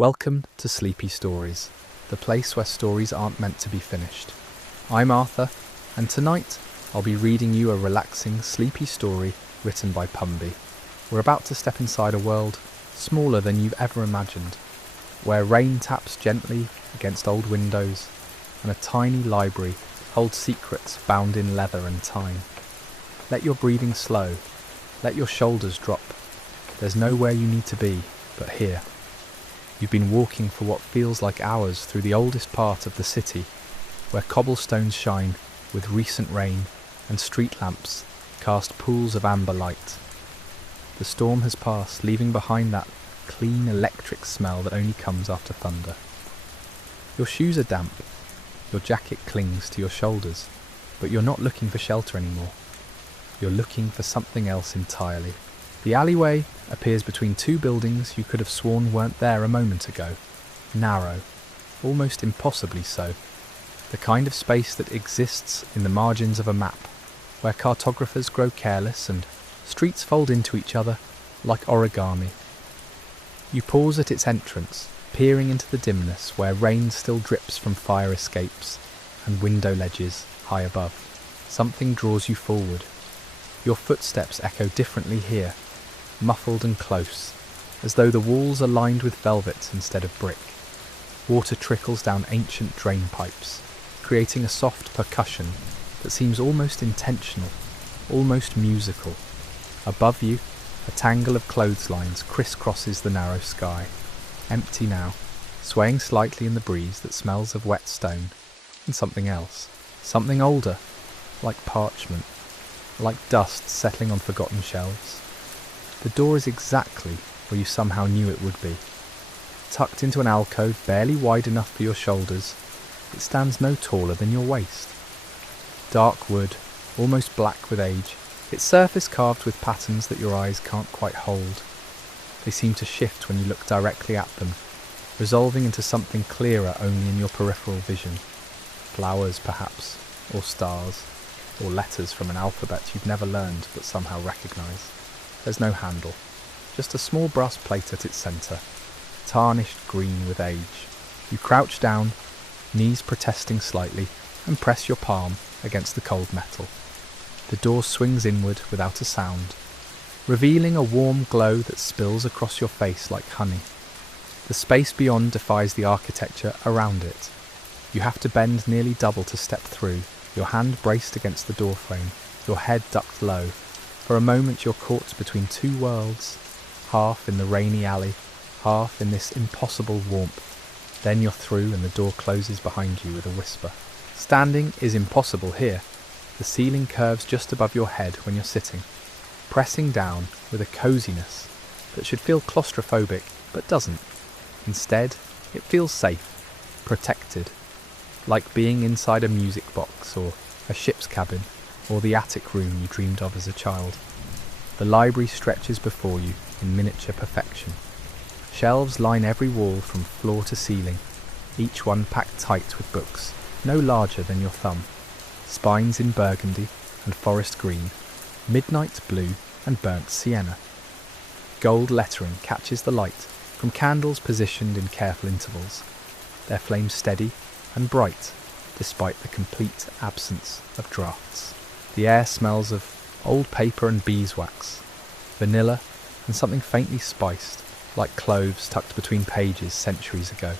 Welcome to Sleepy Stories, the place where stories aren't meant to be finished. I'm Arthur, and tonight I'll be reading you a relaxing, sleepy story written by Pumby. We're about to step inside a world smaller than you've ever imagined, where rain taps gently against old windows and a tiny library holds secrets bound in leather and time. Let your breathing slow, let your shoulders drop. There's nowhere you need to be but here. You've been walking for what feels like hours through the oldest part of the city, where cobblestones shine with recent rain and street lamps cast pools of amber light. The storm has passed, leaving behind that clean electric smell that only comes after thunder. Your shoes are damp, your jacket clings to your shoulders, but you're not looking for shelter anymore. You're looking for something else entirely. The alleyway appears between two buildings you could have sworn weren't there a moment ago. Narrow, almost impossibly so. The kind of space that exists in the margins of a map, where cartographers grow careless and streets fold into each other like origami. You pause at its entrance, peering into the dimness where rain still drips from fire escapes and window ledges high above. Something draws you forward. Your footsteps echo differently here, muffled and close, as though the walls are lined with velvet instead of brick. Water trickles down ancient drain pipes, creating a soft percussion that seems almost intentional, almost musical. Above you, a tangle of clotheslines crisscrosses the narrow sky, empty now, swaying slightly in the breeze that smells of wet stone and something else, something older, like parchment, like dust settling on forgotten shelves. The door is exactly where you somehow knew it would be. Tucked into an alcove barely wide enough for your shoulders, it stands no taller than your waist. Dark wood, almost black with age, its surface carved with patterns that your eyes can't quite hold. They seem to shift when you look directly at them, resolving into something clearer only in your peripheral vision. Flowers, perhaps, or stars, or letters from an alphabet you've never learned but somehow recognise. There's no handle, just a small brass plate at its centre, tarnished green with age. You crouch down, knees protesting slightly, and press your palm against the cold metal. The door swings inward without a sound, revealing a warm glow that spills across your face like honey. The space beyond defies the architecture around it. You have to bend nearly double to step through, your hand braced against the doorframe, your head ducked low. For a moment you're caught between two worlds, half in the rainy alley, half in this impossible warmth. Then you're through and the door closes behind you with a whisper. Standing is impossible here. The ceiling curves just above your head when you're sitting, pressing down with a coziness that should feel claustrophobic, but doesn't. Instead, it feels safe, protected, like being inside a music box or a ship's cabin, or the attic room you dreamed of as a child. The library stretches before you in miniature perfection. Shelves line every wall from floor to ceiling, each one packed tight with books, no larger than your thumb. Spines in burgundy and forest green, midnight blue and burnt sienna. Gold lettering catches the light from candles positioned in careful intervals, their flames steady and bright despite the complete absence of draughts. The air smells of old paper and beeswax, vanilla and something faintly spiced, like cloves tucked between pages centuries ago.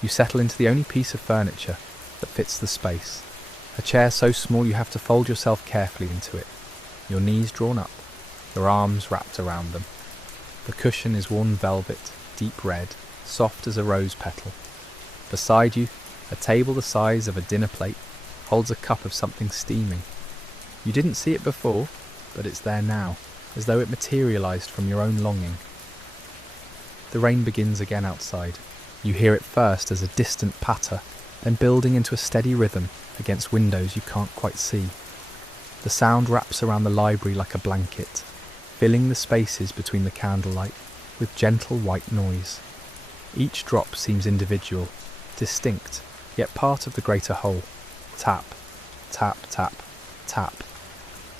You settle into the only piece of furniture that fits the space, a chair so small you have to fold yourself carefully into it, your knees drawn up, your arms wrapped around them. The cushion is worn velvet, deep red, soft as a rose petal. Beside you, a table the size of a dinner plate holds a cup of something steaming. You didn't see it before, but it's there now, as though it materialised from your own longing. The rain begins again outside. You hear it first as a distant patter, then building into a steady rhythm against windows you can't quite see. The sound wraps around the library like a blanket, filling the spaces between the candlelight with gentle white noise. Each drop seems individual, distinct, yet part of the greater whole. Tap, tap, tap, tap.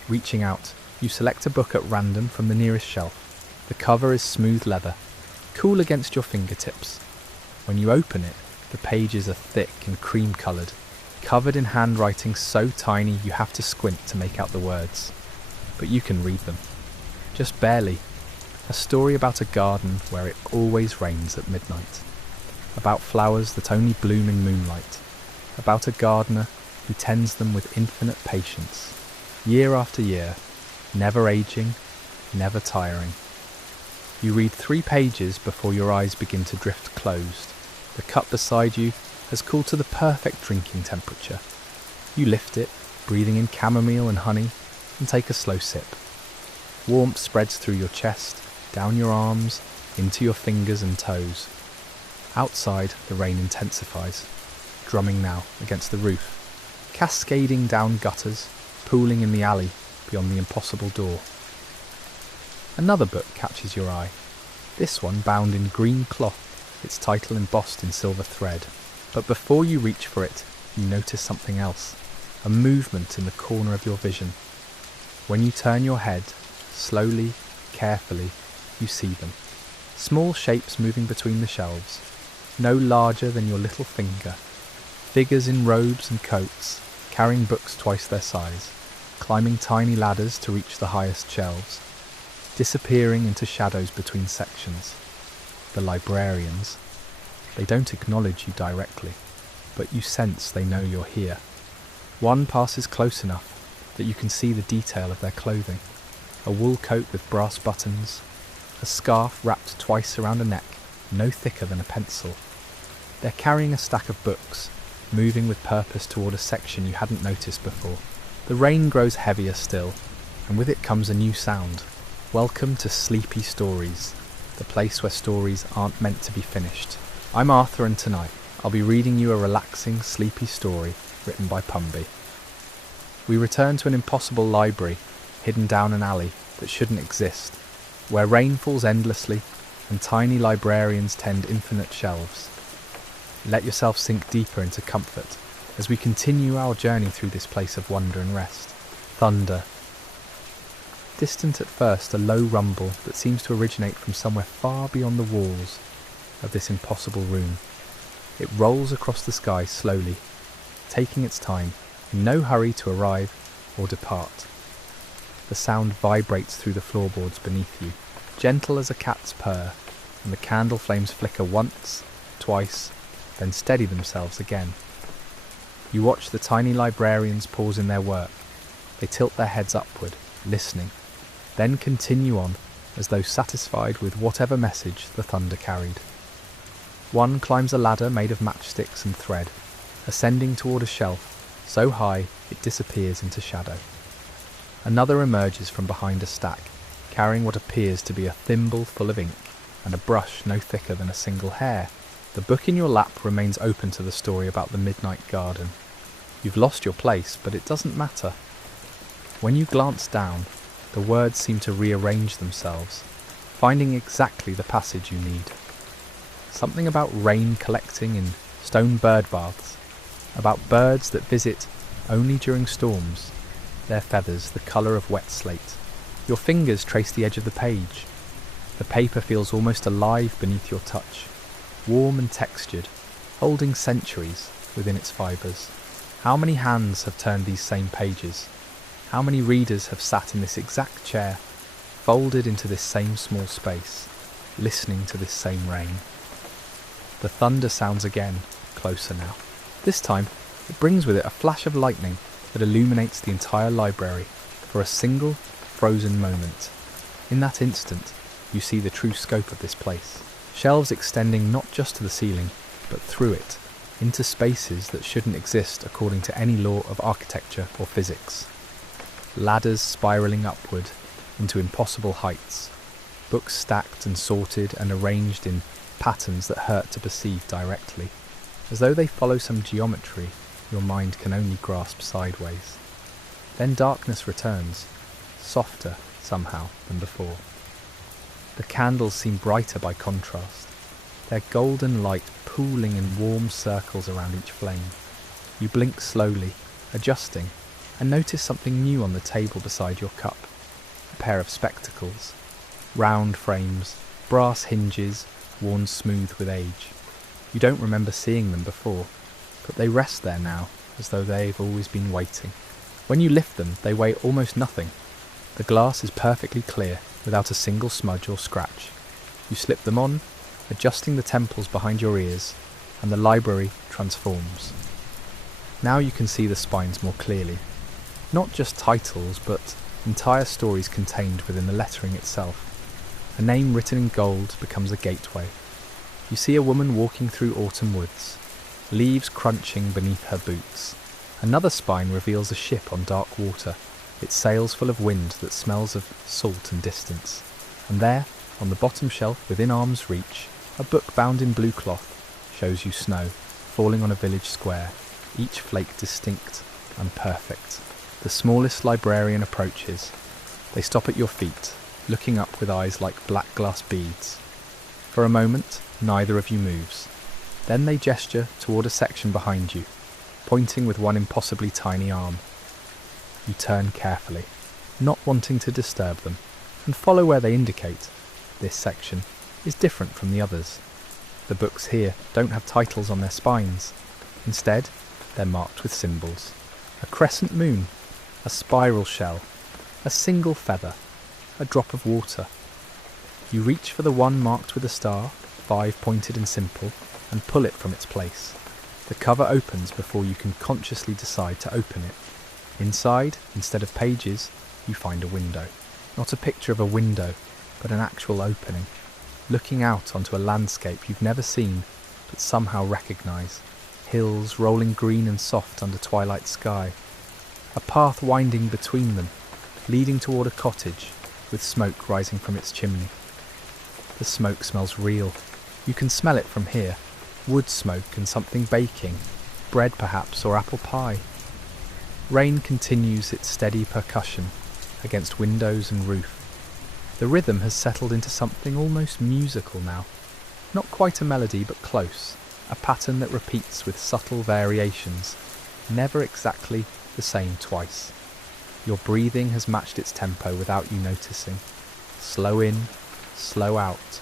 Reaching out, you select a book at random from the nearest shelf. The cover is smooth leather, cool against your fingertips. When you open it, the pages are thick and cream-coloured, covered in handwriting so tiny you have to squint to make out the words. But you can read them. Just barely. A story about a garden where it always rains at midnight. About flowers that only bloom in moonlight. About a gardener who tends them with infinite patience, year after year, never aging, never tiring. You read 3 pages before your eyes begin to drift closed. The cup beside you has cooled to the perfect drinking temperature. You lift it, breathing in chamomile and honey, and take a slow sip. Warmth spreads through your chest, down your arms, into your fingers and toes. Outside, the rain intensifies, drumming now against the roof, cascading down gutters, pooling in the alley beyond the impossible door. Another book catches your eye, this one bound in green cloth, its title embossed in silver thread. But before you reach for it, you notice something else, a movement in the corner of your vision. When you turn your head, slowly, carefully, you see them. Small shapes moving between the shelves, no larger than your little finger. Figures in robes and coats, carrying books twice their size, climbing tiny ladders to reach the highest shelves, disappearing into shadows between sections. The librarians. They don't acknowledge you directly, but you sense they know you're here. One passes close enough that you can see the detail of their clothing. A wool coat with brass buttons, a scarf wrapped twice around a neck, no thicker than a pencil. They're carrying a stack of books, moving with purpose toward a section you hadn't noticed before. The rain grows heavier still, and with it comes a new sound. Welcome to Sleepy Stories, the place where stories aren't meant to be finished. I'm Arthur, and tonight I'll be reading you a relaxing, sleepy story written by Pumby. We return to an impossible library, hidden down an alley that shouldn't exist, where rain falls endlessly and tiny librarians tend infinite shelves. Let yourself sink deeper into comfort as we continue our journey through this place of wonder and rest. Thunder. Distant at first, a low rumble that seems to originate from somewhere far beyond the walls of this impossible room. It rolls across the sky slowly, taking its time, in no hurry to arrive or depart. The sound vibrates through the floorboards beneath you, gentle as a cat's purr, and the candle flames flicker once, twice, then steady themselves again. You watch the tiny librarians pause in their work. They tilt their heads upward, listening, then continue on as though satisfied with whatever message the thunder carried. One climbs a ladder made of matchsticks and thread, ascending toward a shelf so high it disappears into shadow. Another emerges from behind a stack, carrying what appears to be a thimble full of ink and a brush no thicker than a single hair. The book in your lap remains open to the story about the midnight garden. You've lost your place, but it doesn't matter. When you glance down, the words seem to rearrange themselves, finding exactly the passage you need. Something about rain collecting in stone bird baths, about birds that visit only during storms, their feathers the colour of wet slate. Your fingers trace the edge of the page. The paper feels almost alive beneath your touch, warm and textured, holding centuries within its fibres. How many hands have turned these same pages? How many readers have sat in this exact chair, folded into this same small space, listening to this same rain? The thunder sounds again, closer now. This time, it brings with it a flash of lightning that illuminates the entire library for a single, frozen moment. In that instant, you see the true scope of this place. Shelves extending not just to the ceiling, but through it, into spaces that shouldn't exist according to any law of architecture or physics. Ladders spiralling upward into impossible heights, books stacked and sorted and arranged in patterns that hurt to perceive directly, as though they follow some geometry your mind can only grasp sideways. Then darkness returns, softer somehow than before. The candles seem brighter by contrast, their golden light pooling in warm circles around each flame. You blink slowly, adjusting, and notice something new on the table beside your cup. A pair of spectacles, round frames, brass hinges, worn smooth with age. You don't remember seeing them before, but they rest there now, as though they've always been waiting. When you lift them, they weigh almost nothing. The glass is perfectly clear, without a single smudge or scratch. You slip them on, adjusting the temples behind your ears, and the library transforms. Now you can see the spines more clearly. Not just titles, but entire stories contained within the lettering itself. A name written in gold becomes a gateway. You see a woman walking through autumn woods, leaves crunching beneath her boots. Another spine reveals a ship on dark water, its sails full of wind that smells of salt and distance. And there, on the bottom shelf within arm's reach, a book bound in blue cloth shows you snow falling on a village square, each flake distinct and perfect. The smallest librarian approaches. They stop at your feet, looking up with eyes like black glass beads. For a moment, neither of you moves. Then they gesture toward a section behind you, pointing with one impossibly tiny arm. You turn carefully, not wanting to disturb them, and follow where they indicate. This section is different from the others. The books here don't have titles on their spines. Instead, they're marked with symbols. A crescent moon, a spiral shell, a single feather, a drop of water. You reach for the one marked with a star, 5-pointed and simple, and pull it from its place. The cover opens before you can consciously decide to open it. Inside, instead of pages, you find a window. Not a picture of a window, but an actual opening, looking out onto a landscape you've never seen, but somehow recognise. Hills rolling green and soft under twilight sky. A path winding between them, leading toward a cottage, with smoke rising from its chimney. The smoke smells real. You can smell it from here. Wood smoke and something baking. Bread perhaps, or apple pie. Rain continues its steady percussion against windows and roof. The rhythm has settled into something almost musical now. Not quite a melody, but close. A pattern that repeats with subtle variations, never exactly the same twice. Your breathing has matched its tempo without you noticing. Slow in, slow out,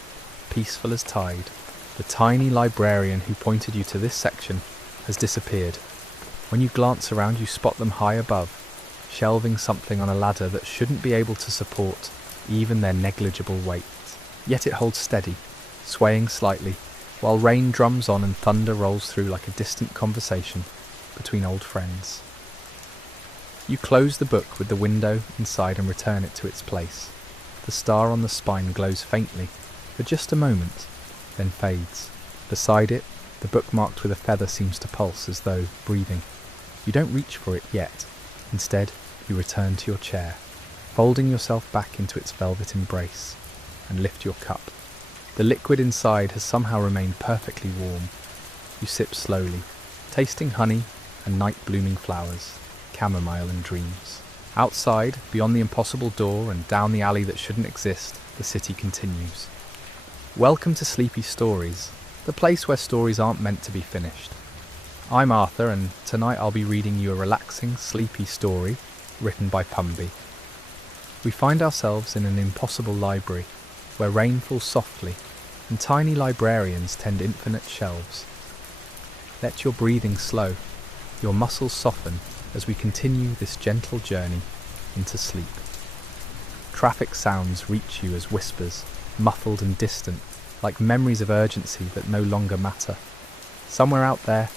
peaceful as tide. The tiny librarian who pointed you to this section has disappeared. When you glance around, you spot them high above, shelving something on a ladder that shouldn't be able to support even their negligible weight. Yet it holds steady, swaying slightly, while rain drums on and thunder rolls through like a distant conversation between old friends. You close the book with the window inside and return it to its place. The star on the spine glows faintly for just a moment, then fades. Beside it, the book marked with a feather seems to pulse as though breathing. You don't reach for it yet. Instead, you return to your chair, folding yourself back into its velvet embrace, and lift your cup. The liquid inside has somehow remained perfectly warm. You sip slowly, tasting honey and night-blooming flowers, chamomile and dreams. Outside, beyond the impossible door and down the alley that shouldn't exist, the city continues. Welcome to Sleepy Stories, the place where stories aren't meant to be finished. I'm Arthur, and tonight I'll be reading you a relaxing, sleepy story written by Pumby. We find ourselves in an impossible library, where rain falls softly and tiny librarians tend infinite shelves. Let your breathing slow, your muscles soften as we continue this gentle journey into sleep. Traffic sounds reach you as whispers, muffled and distant, like memories of urgency that no longer matter. Somewhere out there,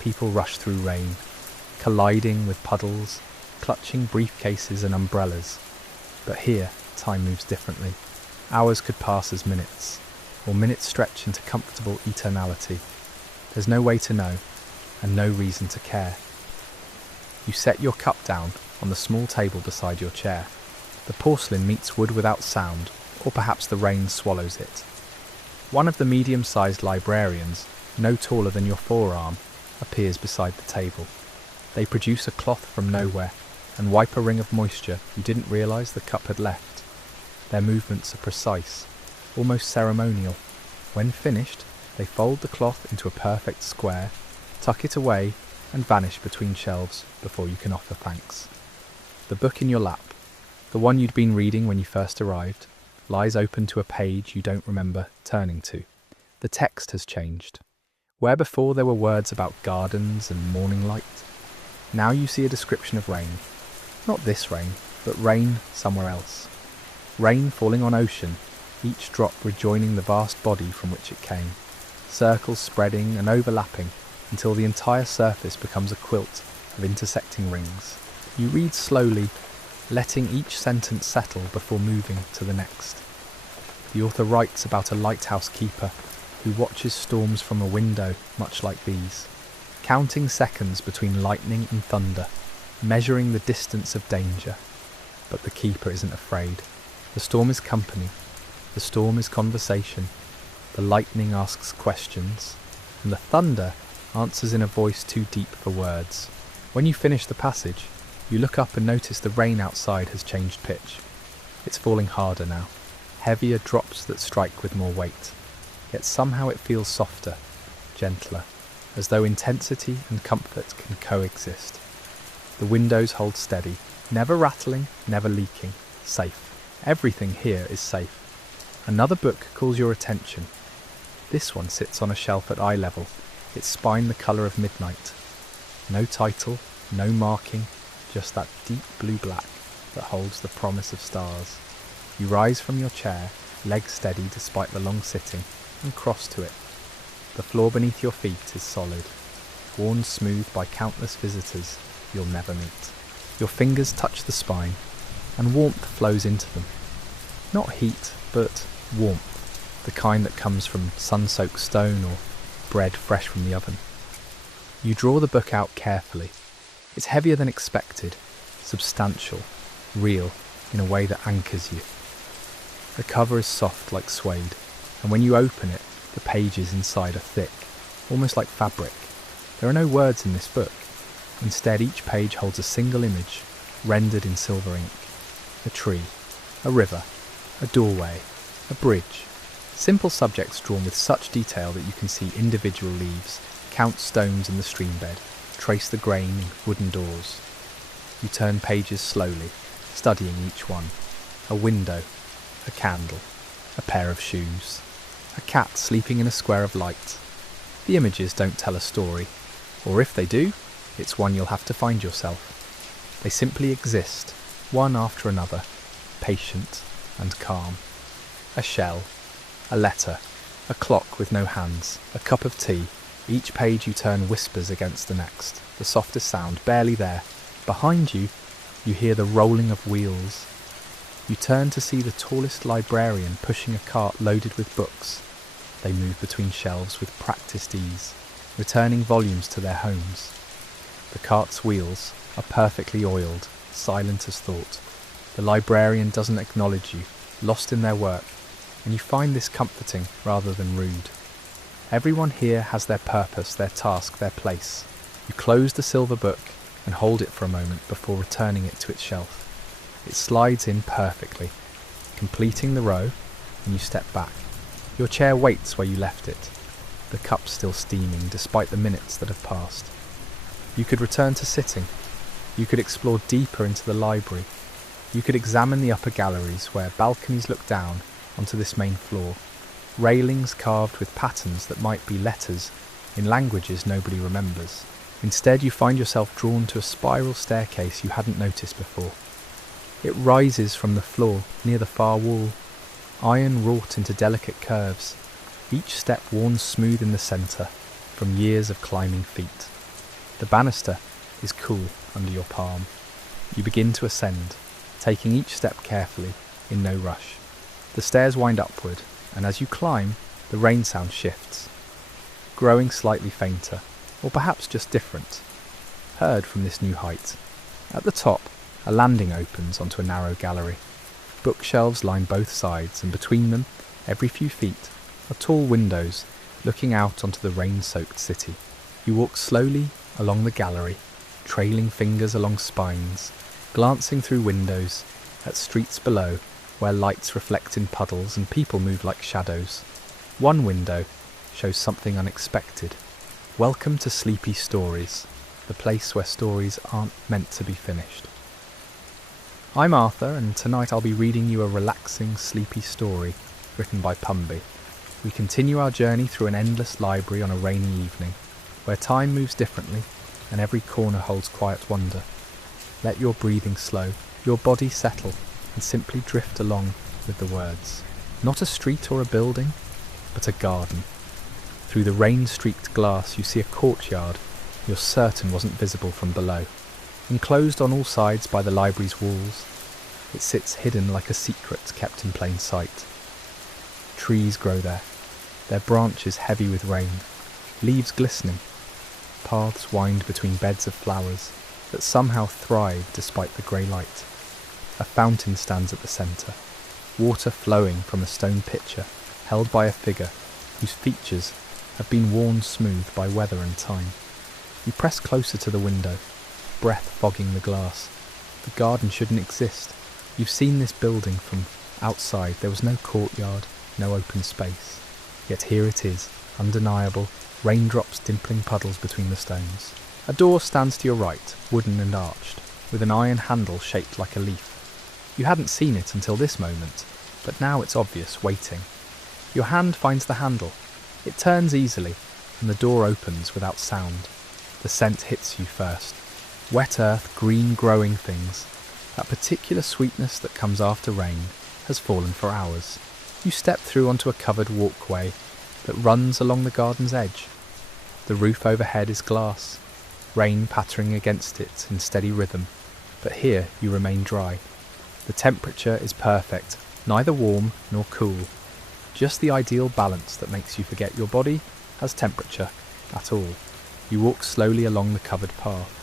people rush through rain, colliding with puddles, clutching briefcases and umbrellas. But here, time moves differently. Hours could pass as minutes, or minutes stretch into comfortable eternality. There's no way to know, and no reason to care. You set your cup down on the small table beside your chair. The porcelain meets wood without sound, or perhaps the rain swallows it. One of the medium-sized librarians, no taller than your forearm, appears beside the table. They produce a cloth from nowhere and wipe a ring of moisture you didn't realise the cup had left. Their movements are precise, almost ceremonial. When finished, they fold the cloth into a perfect square, tuck it away, and vanish between shelves before you can offer thanks. The book in your lap, the one you'd been reading when you first arrived, lies open to a page you don't remember turning to. The text has changed. Where before there were words about gardens and morning light, now you see a description of rain. Not this rain, but rain somewhere else. Rain falling on ocean, each drop rejoining the vast body from which it came, circles spreading and overlapping until the entire surface becomes a quilt of intersecting rings. You read slowly, letting each sentence settle before moving to the next. The author writes about a lighthouse keeper who watches storms from a window much like these, counting seconds between lightning and thunder, measuring the distance of danger. But the keeper isn't afraid. The storm is company. The storm is conversation. The lightning asks questions, and the thunder answers in a voice too deep for words. When you finish the passage, you look up and notice the rain outside has changed pitch. It's falling harder now, heavier drops that strike with more weight. Yet somehow it feels softer, gentler, as though intensity and comfort can coexist. The windows hold steady, never rattling, never leaking, safe. Everything here is safe. Another book calls your attention. This one sits on a shelf at eye level, its spine the colour of midnight. No title, no marking, just that deep blue-black that holds the promise of stars. You rise from your chair, legs steady despite the long sitting, and cross to it. The floor beneath your feet is solid, worn smooth by countless visitors you'll never meet. Your fingers touch the spine, and warmth flows into them. Not heat, but warmth, the kind that comes from sun-soaked stone or bread fresh from the oven. You draw the book out carefully. It's heavier than expected, substantial, real, in a way that anchors you. The cover is soft like suede, and when you open it, the pages inside are thick, almost like fabric. There are no words in this book. Instead, each page holds a single image, rendered in silver ink. A tree, a river, a doorway, a bridge. Simple subjects drawn with such detail that you can see individual leaves, count stones in the stream bed, trace the grain in wooden doors. You turn pages slowly, studying each one. A window, a candle, a pair of shoes, a cat sleeping in a square of light. The images don't tell a story, or if they do, it's one you'll have to find yourself. They simply exist, one after another, patient and calm. A shell, a letter, a clock with no hands, a cup of tea. Each page you turn whispers against the next, the softest sound barely there. Behind you, you hear the rolling of wheels. You turn to see the tallest librarian pushing a cart loaded with books. They move between shelves with practiced ease, returning volumes to their homes. The cart's wheels are perfectly oiled, silent as thought. The librarian doesn't acknowledge you, lost in their work, and you find this comforting rather than rude. Everyone here has their purpose, their task, their place. You close the silver book and hold it for a moment before returning it to its shelf. It slides in perfectly, completing the row, and you step back. Your chair waits where you left it, the cup still steaming despite the minutes that have passed. You could return to sitting. You could explore deeper into the library. You could examine the upper galleries where balconies look down onto this main floor, railings carved with patterns that might be letters in languages nobody remembers. Instead, you find yourself drawn to a spiral staircase you hadn't noticed before. It rises from the floor near the far wall, iron wrought into delicate curves, each step worn smooth in the centre from years of climbing feet. The banister is cool under your palm. You begin to ascend, taking each step carefully, in no rush. The stairs wind upward, and as you climb, the rain sound shifts, growing slightly fainter, or perhaps just different, heard from this new height. At the top, a landing opens onto a narrow gallery. Bookshelves line both sides, and between them, every few feet, are tall windows looking out onto the rain-soaked city. You walk slowly along the gallery, trailing fingers along spines, glancing through windows at streets below where lights reflect in puddles and people move like shadows. One window shows something unexpected. Welcome to Sleepy Stories, the place where stories aren't meant to be finished. I'm Arthur, and tonight I'll be reading you a relaxing, sleepy story written by Pumby. We continue our journey through an endless library on a rainy evening, where time moves differently and every corner holds quiet wonder. Let your breathing slow, your body settle, and simply drift along with the words. Not a street or a building, but a garden. Through the rain-streaked glass you see a courtyard you're certain wasn't visible from below. Enclosed on all sides by the library's walls, it sits hidden like a secret kept in plain sight. Trees grow there, their branches heavy with rain, leaves glistening. Paths wind between beds of flowers that somehow thrive despite the grey light. A fountain stands at the centre, water flowing from a stone pitcher held by a figure whose features have been worn smooth by weather and time. You press closer to the window, breath fogging the glass. The garden shouldn't exist. You've seen this building from outside. There was no courtyard, no open space. Yet here it is, undeniable, raindrops dimpling puddles between the stones. A door stands to your right, wooden and arched, with an iron handle shaped like a leaf. You hadn't seen it until this moment, but now it's obvious, waiting. Your hand finds the handle. It turns easily, and the door opens without sound. The scent hits you first. Wet earth, green growing things. That particular sweetness that comes after rain has fallen for hours. You step through onto a covered walkway that runs along the garden's edge. The roof overhead is glass, rain pattering against it in steady rhythm, but here you remain dry. The temperature is perfect, neither warm nor cool, just the ideal balance that makes you forget your body has temperature at all. You walk slowly along the covered path.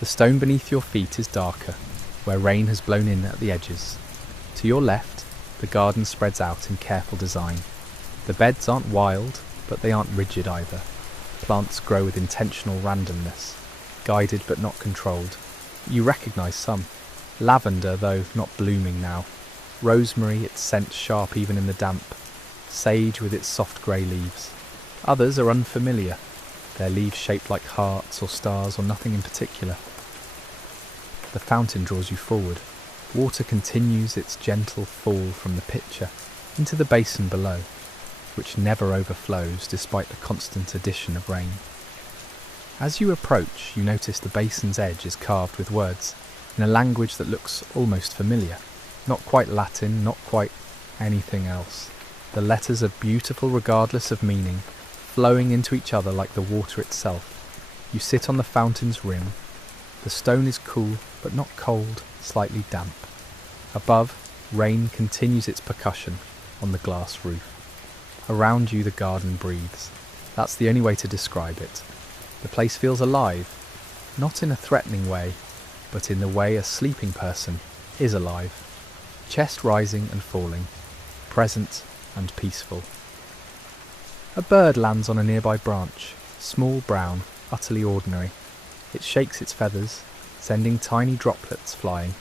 The stone beneath your feet is darker, where rain has blown in at the edges. To your left, the garden spreads out in careful design. The beds aren't wild, but they aren't rigid either. Plants grow with intentional randomness, guided but not controlled. You recognise some. Lavender, though not blooming now. Rosemary, its scent sharp even in the damp. Sage with its soft grey leaves. Others are unfamiliar, their leaves shaped like hearts or stars or nothing in particular. The fountain draws you forward. Water continues its gentle fall from the pitcher into the basin below, which never overflows despite the constant addition of rain. As you approach, you notice the basin's edge is carved with words in a language that looks almost familiar. Not quite Latin, not quite anything else. The letters are beautiful regardless of meaning, flowing into each other like the water itself. You sit on the fountain's rim. The stone is cool, but not cold, slightly damp. Above, rain continues its percussion on the glass roof. Around you the garden breathes. That's the only way to describe it. The place feels alive, not in a threatening way, but in the way a sleeping person is alive. Chest rising and falling, present and peaceful. A bird lands on a nearby branch, small, brown, utterly ordinary. It shakes its feathers, sending tiny droplets flying,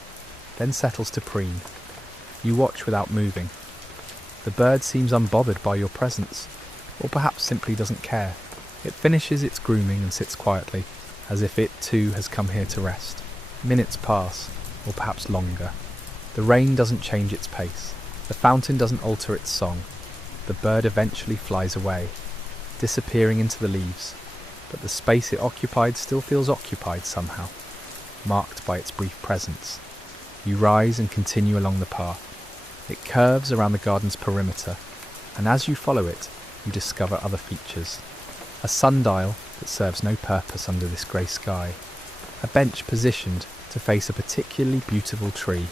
then settles to preen. You watch without moving. The bird seems unbothered by your presence, or perhaps simply doesn't care. It finishes its grooming and sits quietly, as if it too has come here to rest. Minutes pass, or perhaps longer. The rain doesn't change its pace. The fountain doesn't alter its song. The bird eventually flies away, disappearing into the leaves, but the space it occupied still feels occupied somehow, marked by its brief presence. You rise and continue along the path. It curves around the garden's perimeter, and as you follow it, you discover other features. A sundial that serves no purpose under this grey sky. A bench positioned to face a particularly beautiful tree,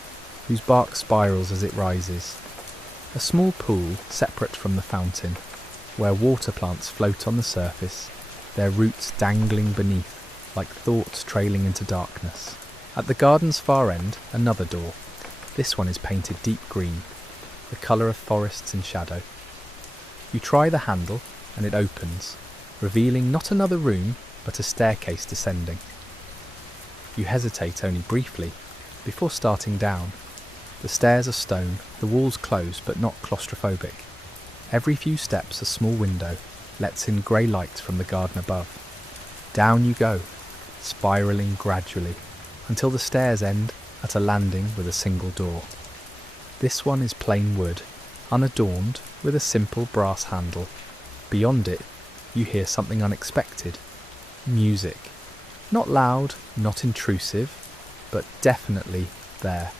whose bark spirals as it rises. A small pool separate from the fountain, where water plants float on the surface, their roots dangling beneath like thoughts trailing into darkness. At the garden's far end, another door. This one is painted deep green, the colour of forests in shadow. You try the handle, and it opens, revealing not another room, but a staircase descending. You hesitate only briefly, before starting down. The stairs are stone, the walls closed but not claustrophobic. Every few steps a small window lets in grey light from the garden above. Down you go, spiralling gradually, until the stairs end at a landing with a single door. This one is plain wood, unadorned with a simple brass handle. Beyond it, you hear something unexpected. Music. Not loud, not intrusive, but definitely there.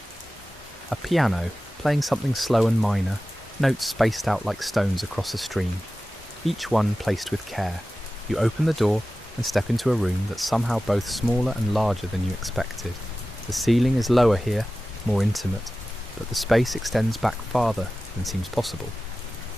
A piano, playing something slow and minor, notes spaced out like stones across a stream, each one placed with care. You open the door and step into a room that's somehow both smaller and larger than you expected. The ceiling is lower here, more intimate, but the space extends back farther than seems possible.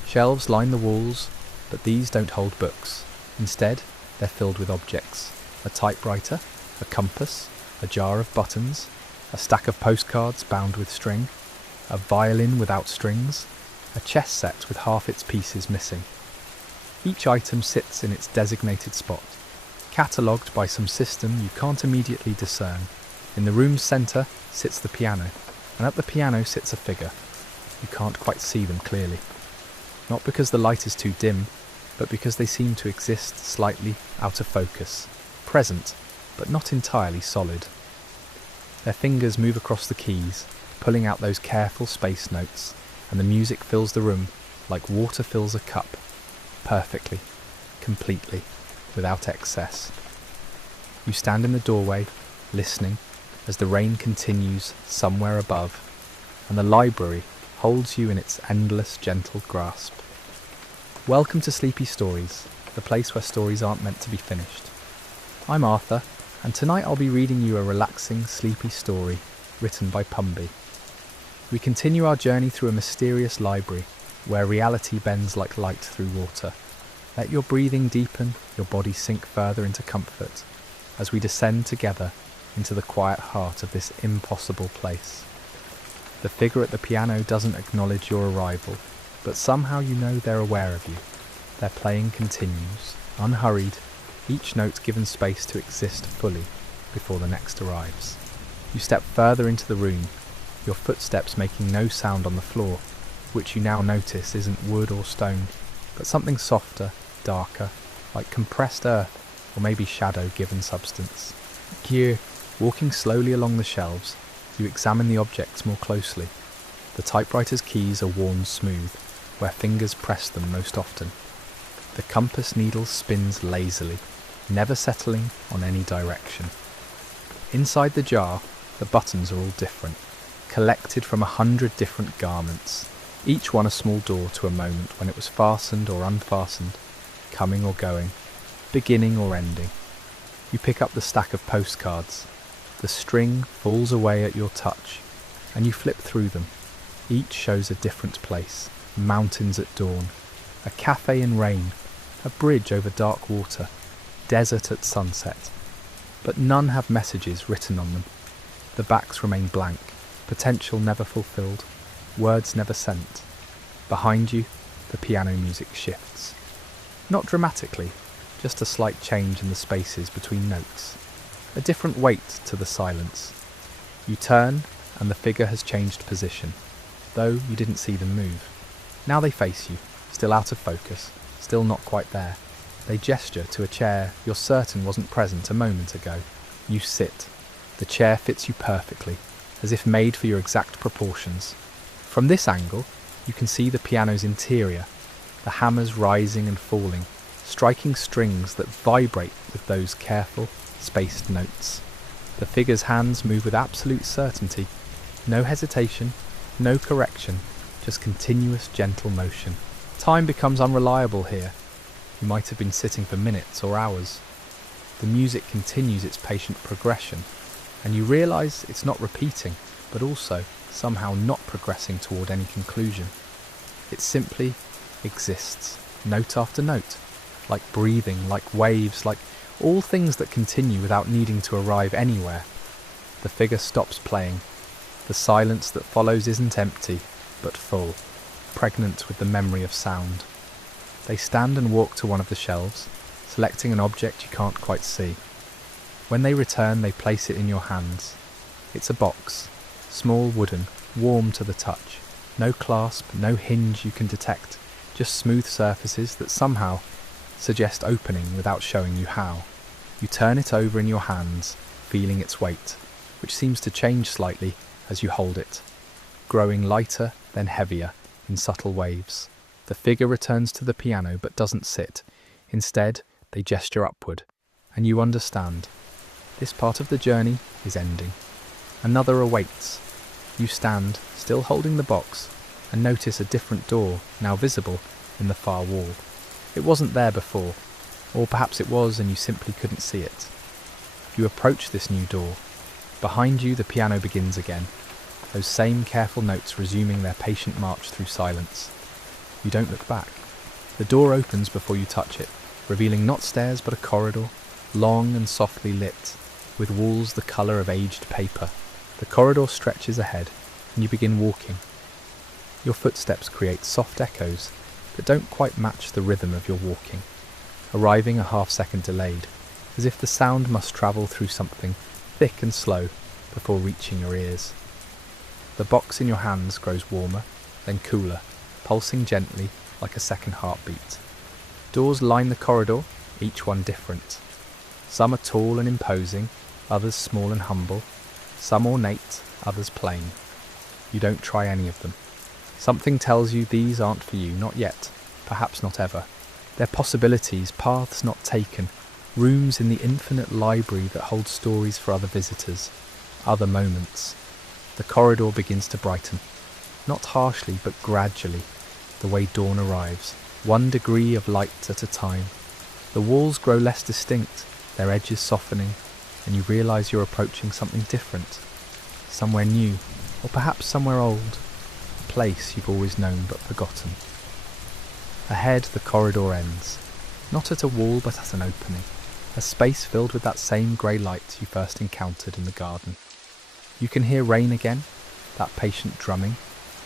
Shelves line the walls, but these don't hold books. Instead, they're filled with objects. A typewriter, a compass, a jar of buttons, a stack of postcards bound with string, a violin without strings, a chess set with half its pieces missing. Each item sits in its designated spot, catalogued by some system you can't immediately discern. In the room's centre sits the piano, and at the piano sits a figure. You can't quite see them clearly. Not because the light is too dim, but because they seem to exist slightly out of focus, present, but not entirely solid. Their fingers move across the keys, pulling out those careful space notes, and the music fills the room like water fills a cup, perfectly, completely, without excess. You stand in the doorway, listening, as the rain continues somewhere above, and the library holds you in its endless, gentle grasp. Welcome to Sleepy Stories, the place where stories aren't meant to be finished. I'm Arthur, and tonight I'll be reading you a relaxing, sleepy story written by Pumby. We continue our journey through a mysterious library where reality bends like light through water. Let your breathing deepen, your body sink further into comfort as we descend together into the quiet heart of this impossible place. The figure at the piano doesn't acknowledge your arrival, but somehow you know they're aware of you. Their playing continues, unhurried, each note given space to exist fully before the next arrives. You step further into the room, your footsteps making no sound on the floor, which you now notice isn't wood or stone, but something softer, darker, like compressed earth or maybe shadow-given substance. Here, walking slowly along the shelves, you examine the objects more closely. The typewriter's keys are worn smooth, where fingers press them most often. The compass needle spins lazily, never settling on any direction. Inside the jar, the buttons are all different, collected from 100 different garments, each one a small door to a moment when it was fastened or unfastened, coming or going, beginning or ending. You pick up the stack of postcards. The string falls away at your touch, and you flip through them. Each shows a different place: mountains at dawn, a cafe in rain, a bridge over dark water, desert at sunset. But none have messages written on them. The backs remain blank, potential never fulfilled, words never sent. Behind you, the piano music shifts. Not dramatically, just a slight change in the spaces between notes. A different weight to the silence. You turn, and the figure has changed position, though you didn't see them move. Now they face you, still out of focus, still not quite there. They gesture to a chair you're certain wasn't present a moment ago. You sit. The chair fits you perfectly, as if made for your exact proportions. From this angle, you can see the piano's interior, the hammers rising and falling, striking strings that vibrate with those careful, spaced notes. The figure's hands move with absolute certainty. No hesitation, no correction, just continuous gentle motion. Time becomes unreliable here. You might have been sitting for minutes or hours. The music continues its patient progression, and you realise it's not repeating, but also somehow not progressing toward any conclusion. It simply exists, note after note, like breathing, like waves, like all things that continue without needing to arrive anywhere. The figure stops playing. The silence that follows isn't empty, but full, pregnant with the memory of sound. They stand and walk to one of the shelves, selecting an object you can't quite see. When they return, they place it in your hands. It's a box, small, wooden, warm to the touch. No clasp, no hinge you can detect, just smooth surfaces that somehow suggest opening without showing you how. You turn it over in your hands, feeling its weight, which seems to change slightly as you hold it, growing lighter then heavier in subtle waves. The figure returns to the piano but doesn't sit. Instead, they gesture upward, and you understand. This part of the journey is ending. Another awaits. You stand, still holding the box, and notice a different door, now visible, in the far wall. It wasn't there before, or perhaps it was and you simply couldn't see it. You approach this new door. Behind you, the piano begins again, those same careful notes resuming their patient march through silence. You don't look back. The door opens before you touch it, revealing not stairs but a corridor, long and softly lit, with walls the colour of aged paper. The corridor stretches ahead, and you begin walking. Your footsteps create soft echoes that don't quite match the rhythm of your walking, arriving a half-second delayed, as if the sound must travel through something thick and slow before reaching your ears. The box in your hands grows warmer, then cooler, pulsing gently like a second heartbeat. Doors line the corridor, each one different. Some are tall and imposing, others small and humble, some ornate, others plain. You don't try any of them. Something tells you these aren't for you, not yet, perhaps not ever. They're possibilities, paths not taken, rooms in the infinite library that holds stories for other visitors, other moments. The corridor begins to brighten, not harshly but gradually, the way dawn arrives, 1 degree of light at a time. The walls grow less distinct, their edges softening, and you realise you're approaching something different, somewhere new, or perhaps somewhere old, a place you've always known but forgotten. Ahead, the corridor ends, not at a wall but at an opening, a space filled with that same grey light you first encountered in the garden. You can hear rain again, that patient drumming,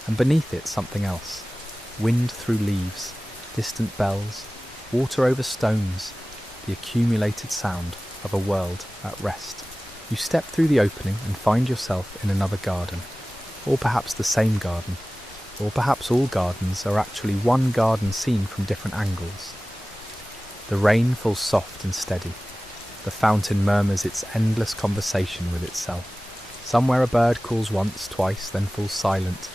and beneath it something else. Wind through leaves, distant bells, water over stones, the accumulated sound of a world at rest. You step through the opening and find yourself in another garden, or perhaps the same garden, or perhaps all gardens are actually one garden seen from different angles. The rain falls soft and steady. The fountain murmurs its endless conversation with itself. Somewhere a bird calls once, twice, then falls silent.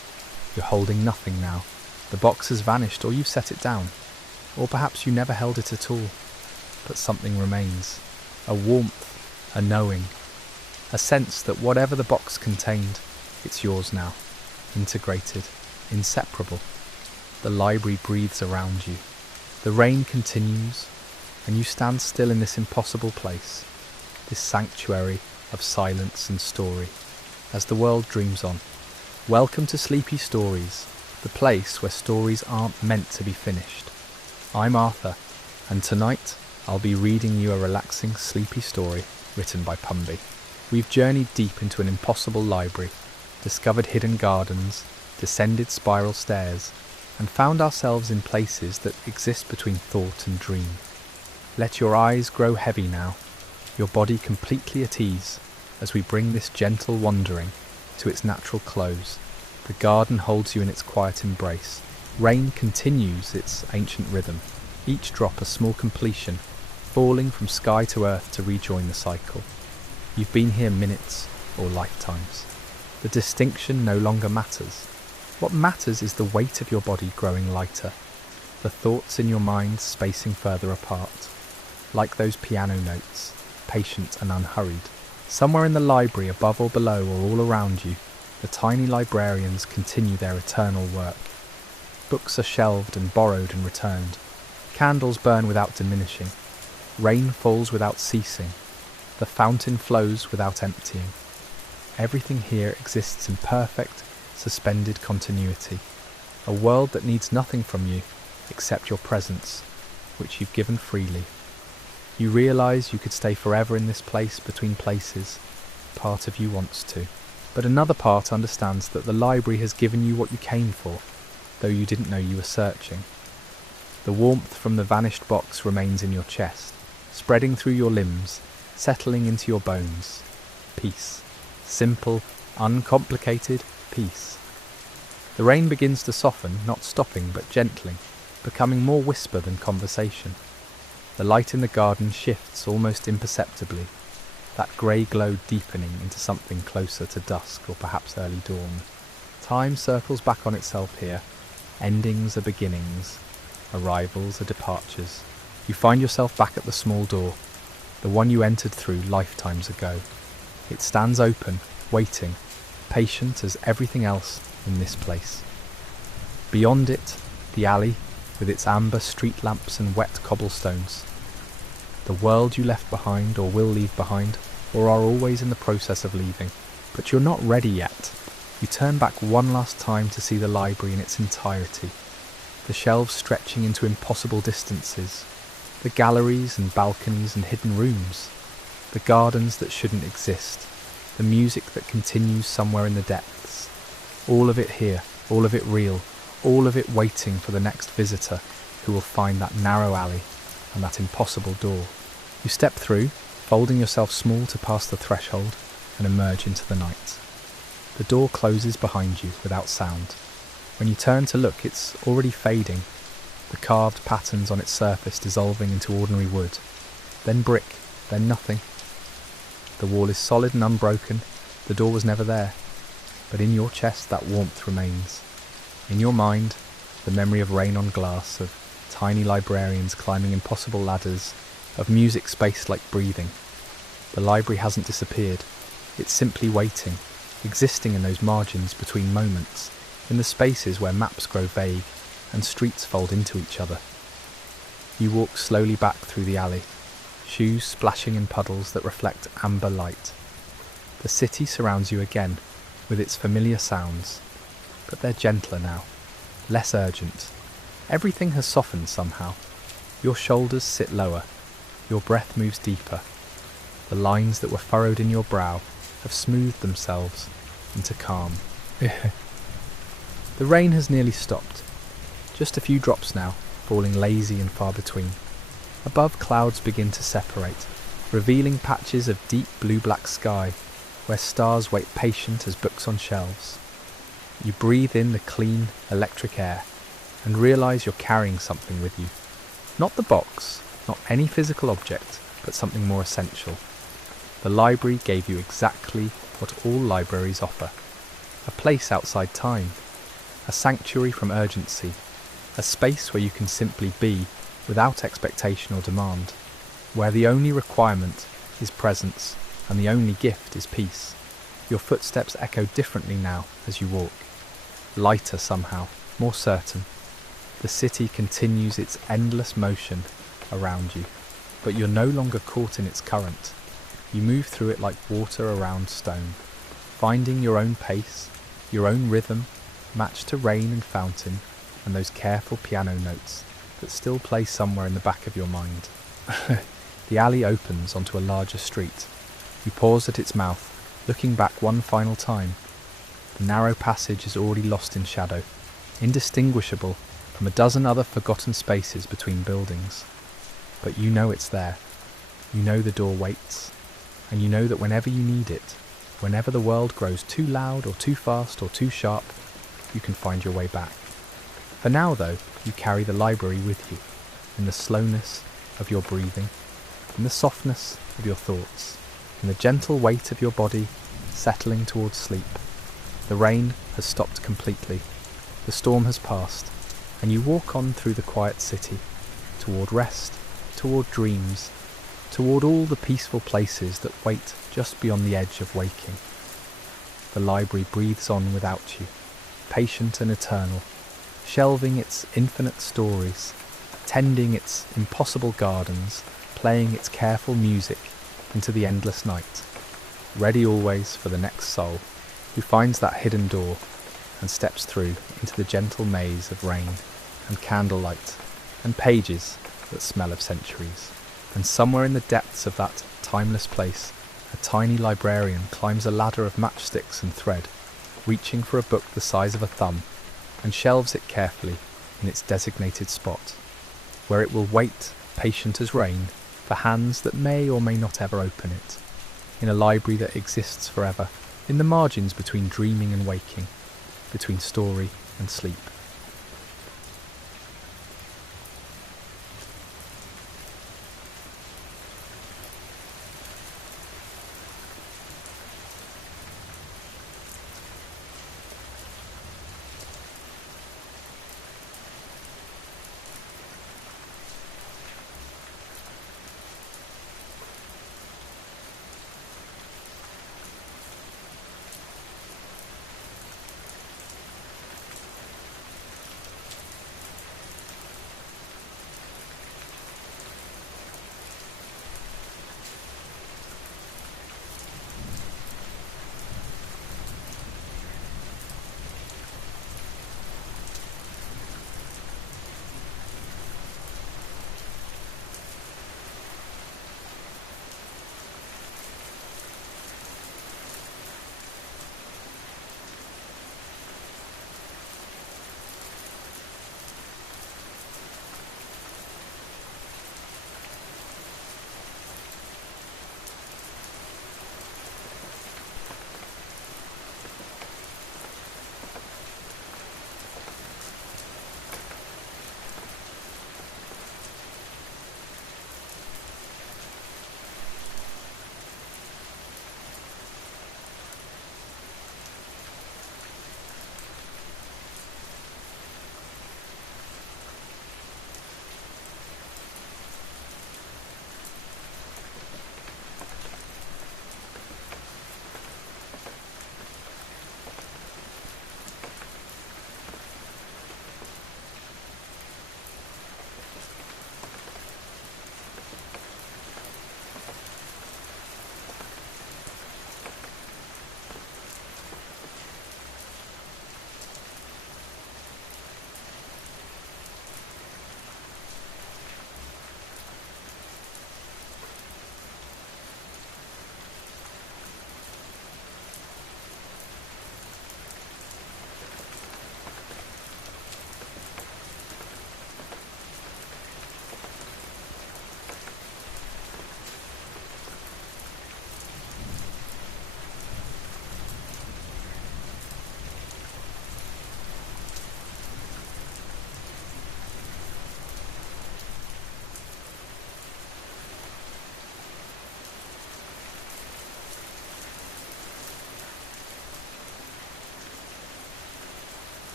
You're holding nothing now. The box has vanished, or you've set it down. Or perhaps you never held it at all. But something remains. A warmth, a knowing, a sense that whatever the box contained, it's yours now. Integrated, inseparable. The library breathes around you. The rain continues, and you stand still in this impossible place, this sanctuary of silence and story, as the world dreams on. Welcome to Sleepy Stories, the place where stories aren't meant to be finished. I'm Arthur, and tonight I'll be reading you a relaxing, sleepy story written by Pumby. We've journeyed deep into an impossible library, discovered hidden gardens, descended spiral stairs, and found ourselves in places that exist between thought and dream. Let your eyes grow heavy now, your body completely at ease, as we bring this gentle wandering to its natural close. The garden holds you in its quiet embrace. Rain continues its ancient rhythm, each drop a small completion, falling from sky to earth to rejoin the cycle. You've been here minutes or lifetimes. The distinction no longer matters. What matters is the weight of your body growing lighter, the thoughts in your mind spacing further apart, like those piano notes, patient and unhurried. Somewhere in the library, above or below or all around you, the tiny librarians continue their eternal work. Books are shelved and borrowed and returned. Candles burn without diminishing. Rain falls without ceasing. The fountain flows without emptying. Everything here exists in perfect, suspended continuity. A world that needs nothing from you except your presence, which you've given freely. You realise you could stay forever in this place between places. Part of you wants to. But another part understands that the library has given you what you came for, though you didn't know you were searching. The warmth from the vanished box remains in your chest, spreading through your limbs, settling into your bones. Peace. Simple, uncomplicated peace. The rain begins to soften, not stopping but gentling, becoming more whisper than conversation. The light in the garden shifts almost imperceptibly, that grey glow deepening into something closer to dusk or perhaps early dawn. Time circles back on itself here, Endings are beginnings, arrivals are departures. You find yourself back at the small door, the one you entered through lifetimes ago. It stands open, waiting, patient as everything else in this place. Beyond it, the alley, with its amber street lamps and wet cobblestones. The world you left behind or will leave behind, or are always in the process of leaving. But you're not ready yet. You turn back one last time to see the library in its entirety. The shelves stretching into impossible distances. The galleries and balconies and hidden rooms. The gardens that shouldn't exist. The music that continues somewhere in the depths. All of it here, all of it real, all of it waiting for the next visitor who will find that narrow alley and that impossible door. You step through, folding yourself small to pass the threshold, and emerge into the night. The door closes behind you without sound. When you turn to look, it's already fading, the carved patterns on its surface dissolving into ordinary wood, then brick, then nothing. The wall is solid and unbroken, the door was never there, but in your chest that warmth remains. In your mind, the memory of rain on glass, of tiny librarians climbing impossible ladders, of music spaced like breathing. The library hasn't disappeared, it's simply waiting, existing in those margins between moments, in the spaces where maps grow vague and streets fold into each other. You walk slowly back through the alley, shoes splashing in puddles that reflect amber light. The city surrounds you again, with its familiar sounds, but they're gentler now, less urgent. Everything has softened somehow. Your shoulders sit lower, your breath moves deeper. The lines that were furrowed in your brow have smoothed themselves into calm. The rain has nearly stopped. Just a few drops now, falling lazy and far between. Above, clouds begin to separate, revealing patches of deep blue-black sky where stars wait patient as books on shelves. You breathe in the clean, electric air and realise you're carrying something with you. Not the box, not any physical object, but something more essential. The library gave you exactly what all libraries offer. A place outside time, a sanctuary from urgency, a space where you can simply be without expectation or demand, where the only requirement is presence and the only gift is peace. Your footsteps echo differently now as you walk, lighter somehow, more certain. The city continues its endless motion around you, but you're no longer caught in its current. You move through it like water around stone, finding your own pace, your own rhythm, matched to rain and fountain and those careful piano notes that still play somewhere in the back of your mind. The alley opens onto a larger street. You pause at its mouth, looking back one final time. The narrow passage is already lost in shadow, indistinguishable from a dozen other forgotten spaces between buildings. But you know it's there. You know the door waits, and you know that whenever you need it, whenever the world grows too loud or too fast or too sharp, you can find your way back. For now, though, you carry the library with you, in the slowness of your breathing, in the softness of your thoughts, in the gentle weight of your body settling towards sleep. The rain has stopped completely, the storm has passed, and you walk on through the quiet city, toward rest, toward dreams, toward all the peaceful places that wait just beyond the edge of waking. The library breathes on without you, patient and eternal, shelving its infinite stories, tending its impossible gardens, playing its careful music into the endless night, ready always for the next soul who finds that hidden door and steps through into the gentle maze of rain and candlelight and pages that smell of centuries. And somewhere in the depths of that timeless place, a tiny librarian climbs a ladder of matchsticks and thread, reaching for a book the size of a thumb, and shelves it carefully in its designated spot, where it will wait, patient as rain, for hands that may or may not ever open it, in a library that exists forever, in the margins between dreaming and waking, between story and sleep.